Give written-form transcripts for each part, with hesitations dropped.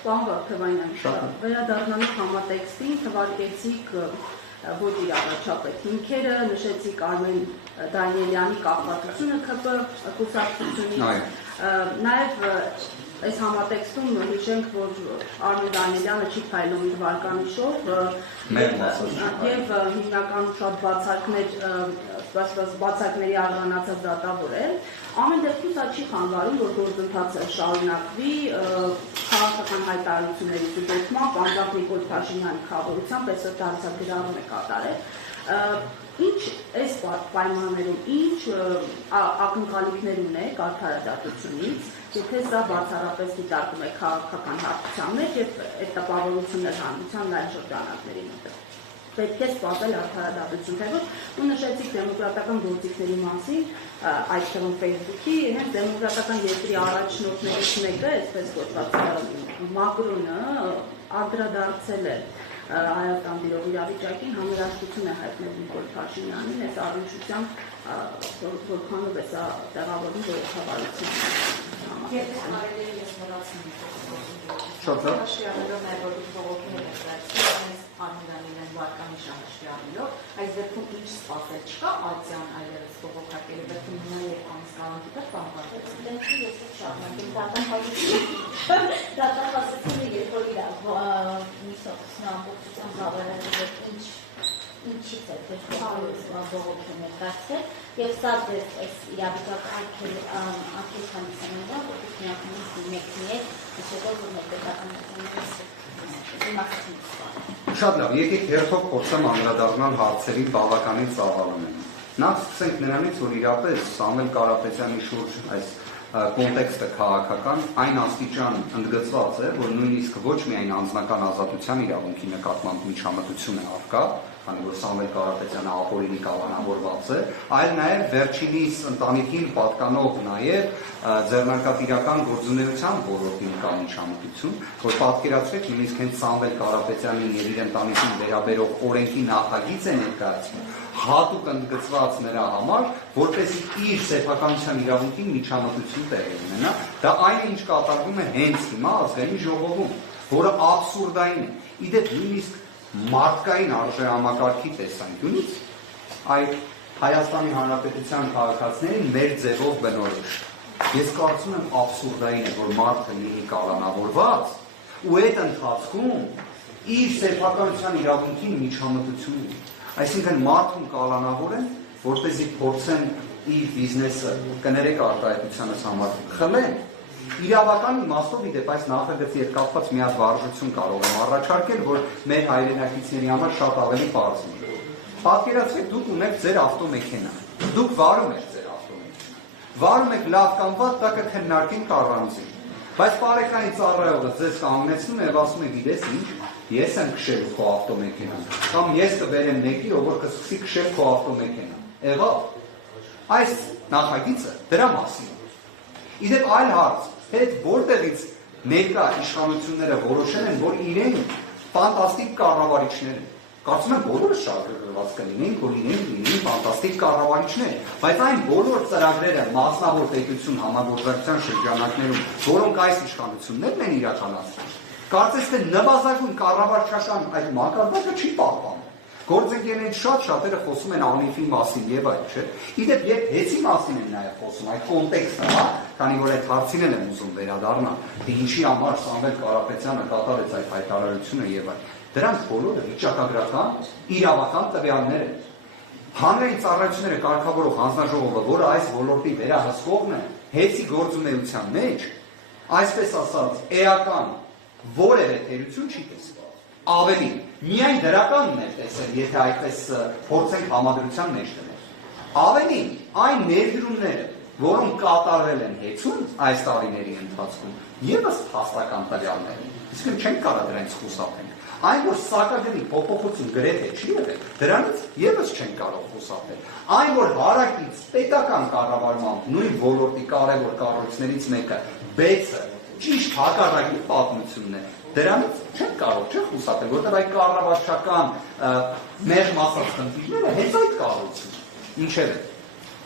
Պարոն Վարդգեսյան, վերադառնալով համատեքստին թվարկեցիք ոչ իր առաջապետ հիմքերը, նշեցիք Արմեն Դանիելյանի կապվածությունը ԿՊ կուսակցությունից, նաև այս համատեքստում հիշենք, որ Արմեն Դանիելյանը չի փայլում թվարկանիշով եւ հիմնականում շատ բացարկների արժանացած դատավոր է։ Ամեն դեպքում սա չի խանգարում, որ գործընթացը շարունակվի քաղաքական հայտարարությունների ստուգմամբ, անձամբ Նիկոլ Փաշինյանի խաղաղությամբ այսօր դարձագրառում է կատարել։ Ինչ այս պայմաններում ինչ ակնկալիքներ ունեք արդարադատությունից, եթե սա բացառապես դիտարկում է քաղաքական հարթության մեջ եւ այդ տպավորություններ հանրության լայն շրջանակների մոտ։ Պետք է սպասել արդարադատություն, թե ոչ, ու նշեցիք դեմոկրատական գործիքների մասին, այդ թվում Facebook-ի, հենց դեմոկրատական երկրի առաջնորդներից մեկը, այսպես կոչված Մակրոնը անդրադարձել է Հայաստան դիրող իրավիճակին, համերաշխություն է հայտնել Նիկոլ Փաշինյանին, այս առնչությամբ որքանով է սա տեղավորվում ժողովրդավարության համար։ Եթե կարելի է ես մոռացնեմ Շատ լավ։ Հաշվիանելով նաև որ դուք բողոքներ եք վերցրել, Արմեն Դանիելյան վարկանիշը հաշվիանելով, այս դեպքում ինչ սպասել չկա ատյան այլևս բողոքակերը, պետք է նաև անձնանալի դեռ բանվարվեց։ Դեպի ես շարունակեմ դատախազությունը, երբ որ իր միսոցն ամբողջությամբ հավելել ինչից է բողոքի ներկայացել եւ սա այս իրավիճակը ակել հանդիսանալը որպես միակնույն մեկնի նշելով որ ներկայացնի Շատ լավ, եկեք հերթով փորձեմ անդրադառնալ հարցերի բավականին ծավալուն են։ Նախ սկսենք նրանից, որ իրապես Սամվել Կարապետյանի շուրջ այս կոնտեքստը քաղաքական այն աստիճան ընդգծված է, որ նույնիսկ ոչ միայն անձնական ազատության իրավունքի նկատմամբ միջամտություն է առկա, քանի որ Սամվել Կարապետյանը ապօրինի կալանավորված է, այլ նաև վերջինիս ընտանիքին պատկանող նաև ձեռնարկատիրական գործունեության ոլորտին կա միջամտություն, որ պատկերացրեք նույնիսկ հենց Սամվել Կարապետյանին եւ իր ընտանիքին վերաբերող օրենքի նախագիծ է ներկայացնում, հատուկ ընդգծված նրա համար, որպեսզի իր սեփականության իրավունքին միջամտություն տեղի ունենա, դա այն ինչ կատարվում է հենց հիմա ազգային ժողովում, որը աբսուրդային է։ Իդեպ նույնիսկ մարդկային արժեհամակարգի տեսանկյունից այդ Հայաստանի Հանրապետության քաղաքացիներին մեր ձևով բնորոշ։ Ես կարծում եմ աբսուրդային է, որ մարդը լինի կալանավորված ու այդ ընթացքում իր սեփականության իրավունքին միջամտություն ունի։ Այսինքն մարդուն կալանավոր են, որպեսզի փորձեն իր բիզնեսը կներեք արտահայտությանս համար խլեն։ Իրավական իմաստով իդեպ այս նախագծի հետ կապված մի հատ վարժություն կարող եմ առաջարկել, որ մեր հայրենակիցների համար շատ ավելի պարզ է։ Պատկերացրեք, դուք ունեք ձեր ավտոմեքենա, դուք վարում եք ձեր ավտոմեքենա, վարում եք լավ կամ վատ, դա կքննարկենք առանձին, բայց բարեկային ծառայողը ձեզ կանգնեցնում է եւ ասում է, գիտես ինչ, ես եմ քշել քո ավտոմեքենան, կամ ես կբերեմ մեկի, ով որ կսկսի քշել քո ավտոմեքենան։ Եղավ։ Այս նախագիծը դրա մասին է։ Իդեպ այլ հարց, հետ որտեղից ներկա իշխանությունները որոշել են, որ իրեն ֆանտաստիկ կառավարիչներ են։ Կարծում եմ բոլորը շարժված կլինեն, որ լինեն ֆանտաստիկ կառավարիչներ, բայց այն բոլոր ծրագրերը մասնավոր պետություն համագործակցության շրջանակներում, որոնք այս իշխանություններն են իրականացրել, կարծես թե նվազագույն կառավարչական այդ մակարդակը չի պահպանում։ Գործընկերներից շատ-շատերը խոսում են անիվի մասին եւ այլ, չէ՞։ Իդեպ երբ հեծի մասին են նաեւ խոսում, այդ կոնտեքստը, հա, քանի որ այդ հարցին եմ ուզում վերադառնալ, թե ինչի համար Սամվել Կարապետյանը կատարեց այդ հայտարարությունը եւ այլ։ Դրանք բոլորը վիճակագրական, իրավական տվյալներ են։ Հանրային ծառայությունները կարգավորող հանձնաժողովը, որը այս ոլորտի վերահսկողն է, հեծի գործունեության մեջ, այսպես ասած, էական որևէ թերություն չի տեսել։ Ավելի, միայն դրականն է տեսել, եթե այդպես փորձենք համադրության մեջ դնել։ Ավելի, այն ներդրումները, որոնք կատարվել են հեծում այս տարիների ընթացքում, եւս փաստական տվյալներ են։ Իսկ չենք կարող դրանից խուսափենք։ Այն, որ սակագնի փոփոխություն գրեթե չի եղել, դրանից եւս չենք կարող խուսափել։ Այն, որ հարակից պետական կառավարմամբ նույն ոլորտի կարևոր կառույցներից մեկը բեցը ճիշտ հակառակի պատմությունն է, դրանից չենք կարող խուսափել, որտեղ այդ կառավարչական մեր մասած խնդիրները հենց այդ կառույցն են։ Ինչևէ,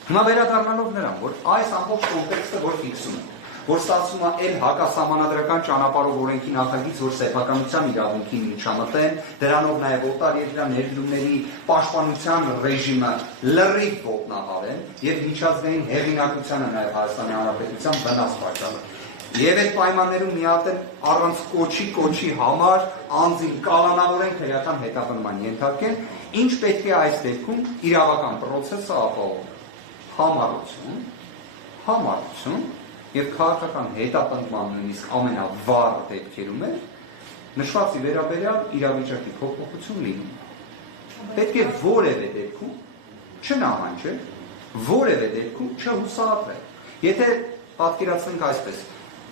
հիմա վերադառնալով նրան, որ այս ամբողջ կոնտեքստը որ ֆիքսում է, որ ստացվում է այլ հակասահմանադրական ճանապարհով օրենքի նախագիծ, որ սեփականության իրավունքին միջամտեն, դրանով նաև օտարերկրյա ներդրումների պաշտպանության ռեժիմը լրիվ ոտնահարեն եւ միջազգային հեղինակությանը նաև Հայաստանի Հանրապետության վնաս պատճառեն։ Եվ այդ պայմաններում միատեն առանց կոչի համար անձին կալանավորեն քրեական հետապնդման ենթարկեն, ինչ պետք է այս դեպքում իրավական process-ը ապահովում։ Համառություն եւ քաղաքական հետապնդման նույնիսկ ամենավառ դեպքերում է նշվածի վերաբերյալ իրավիճակի փոփոխություն լինում։ Պետք է որևէ դեպքում չնահանջել, որևէ դեպքում չհուսահատվել։ Եթե պատկերացնենք այսպես,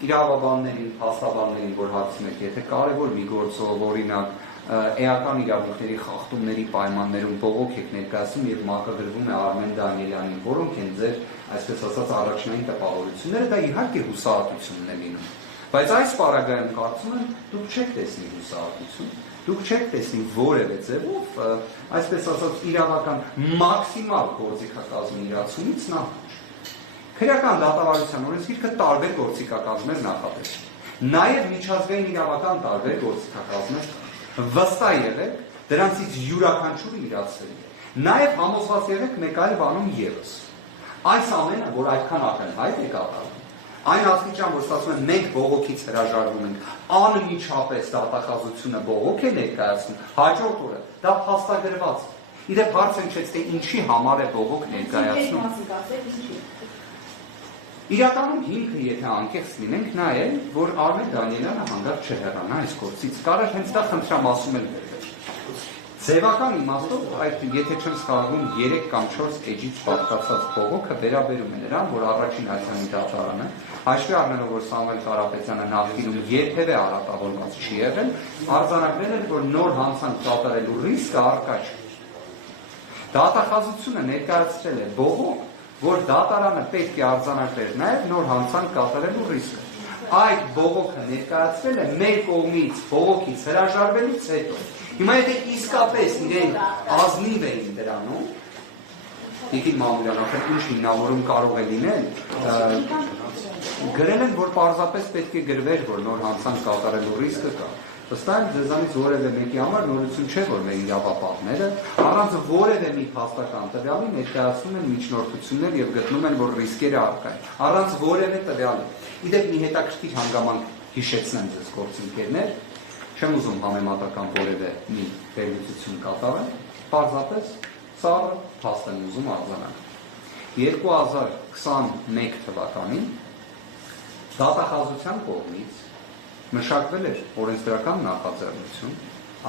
իրավաբաններին, փաստաբաններին, որ հարցում եք, եթե կարևոր մի գործով, օրինակ, էական իրավունքների խախտումների պայմաններում բողոք եք ներկայացնում եւ մակագրվում է Արմեն Դանիելյանին, որոնք են ձեր, այսպես ասած, առաջնային տպավորությունները, դա իհարկե հուսահատությունն է լինում։ Բայց այս պարագայում կարծում եմ, դուք չեք տեսնի հուսահատություն, դուք չեք տեսնի որևէ ձևով, այսպես ասած, իրավական մաքսիմալ գործիքակազմի իրացումից նախ։ Քրեական դատավարության օրենսգիրքը տարբեր գործիքակազմեր նախատեսում։ Նաև միջազգային իրավական տարբեր գործիքակազմեր վստահ եղեք, դրանցից յուրաքանչյուրը իրացվելի է։ Նաև համոզված եղեք մեկ այլ բանում ևս։ Այս ամենը, որ այդքան ակնհայտ է կատարվում, այն աստիճան, որ ստացվում է մենք բողոքից հրաժարվում ենք, անմիջապես դատախազությունը բողոք է ներկայացնում, հաջորդ օրը դա փաստագրված է։ Իդեպ հարց հնչեց, թե ինչի համար է բողոք ներկայացնում։ Իրականում հիմքը, եթե անկեղծ լինենք, նա է, որ Արմեն Դանիելյանը հանդարտ չհեռանա այս գործից։ Կարող հենց դա խնդրամասում էլ վերվեր։ Ձևական իմաստով, այդ եթե չեմ սխալվում 3 կամ 4 էջից պատկացած բողոքը վերաբերում է նրան, որ առաջին Հայաստանի դատարանը, հաշվի առնելով, որ Սամվել Կարապետյանը նախկինում երբևէ արատավորված չի եղել, արձանագրել էր, որ նոր հանցանք կատարելու ռիսկը առկա չէ։ Դատախազությունը ներկայացրել է բողոք, որ դատարանը պետք է արձանագրեր նաև նոր հանցանք կատարելու ռիսկը։ Այդ բողոքը ներկայացվել է մեր կողմից բողոքից հրաժարվելուց հետո։ Հիմա եթե իսկապես իրենք ազնիվ էին դրանում, Տիկին Մամուլյան, արդեն ինչ հիմնավորում կարող է լինել, գրել են, որ պարզապես պետք է գրվեր, որ նոր հանցանք կատարելու ռիսկը կա։ Վստահ եմ ձեզանից որևէ մեկի համար նորություն չէ, որ մեր իրավապահները առանց որևէ մի փաստական տվյալի ներկայացնում են միջնորդություններ եւ գտնում են, որ ռիսկերը առկա են։ Առանց որևէ տվյալի։ Իդեպ մի հետաքրքիր հանգամանք հիշեցնեմ ձեզ գործընկերներ, չեմ ուզում համեմատական որևէ մի վերլուծություն կատարել, պարզապես սառը փաստ եմ ուզում արձանագրել։ 2021 թվականին դատախազության կողմից մշակվել էր օրենսդրական նախաձեռնություն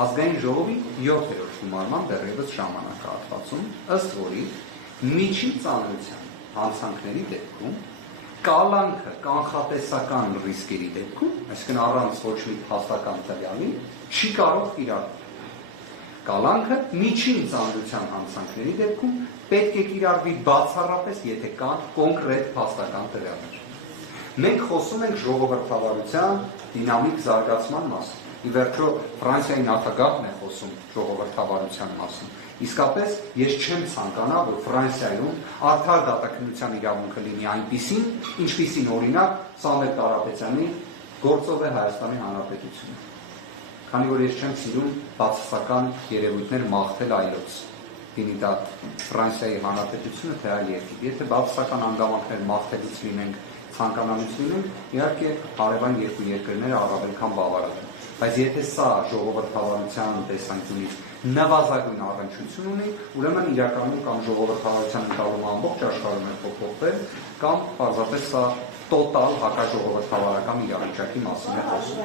ազգային ժողովի 7-րդ գումարման դեռևս ժամանակահատվածում, ըստ որի միջին ծանրության հանցանքների դեպքում կալանքը կանխատեսական ռիսկերի դեպքում, այսինքն առանց ոչ մի փաստական տվյալի, չի կարող կիրառվել։ Կալանքը միջին ծանրության հանցանքների դեպքում պետք է կիրառվի բացառապես, եթե կան կոնկրետ փաստական տվյալներ։ Մենք խոսում ենք ժողովրդավարության դինամիկ զարգացման մասին։ Ի վերջո Ֆրանսիայի նախագահն է խոսում ժողովրդավարության մասին։ Իսկապես ես չեմ ցանկանա, որ Ֆրանսիայում արդար դատաքննության իրավունքը լինի այնպիսին, ինչպիսին օրինակ Սամվել Կարապետյանի գործով է Հայաստանի Հանրապետությունը։ Քանի որ ես չեմ սիրում բացասական երևույթներ մաղթել այլոց։ Լինի դա Ֆրանսիայի Հանրապետությունը, թե այլ երկիր։ Եթե բացասական անդամակներ մաղթելուց լինենք, ցանկանալուց լինենք, իհարկե հարևան երկու երկրները առավել քան բավարար են։ Բայց եթե սա ժողովրդավարության տեսանկյունից նվազագույն առնչություն ունի, ուրեմն իրականում կամ ժողովրդավարության ընկալումը ամբողջ աշխարհում է փոփոխվել, կամ պարզապես սա տոտալ հակաժողովրդավարական իրավիճակի մասին է խոսում։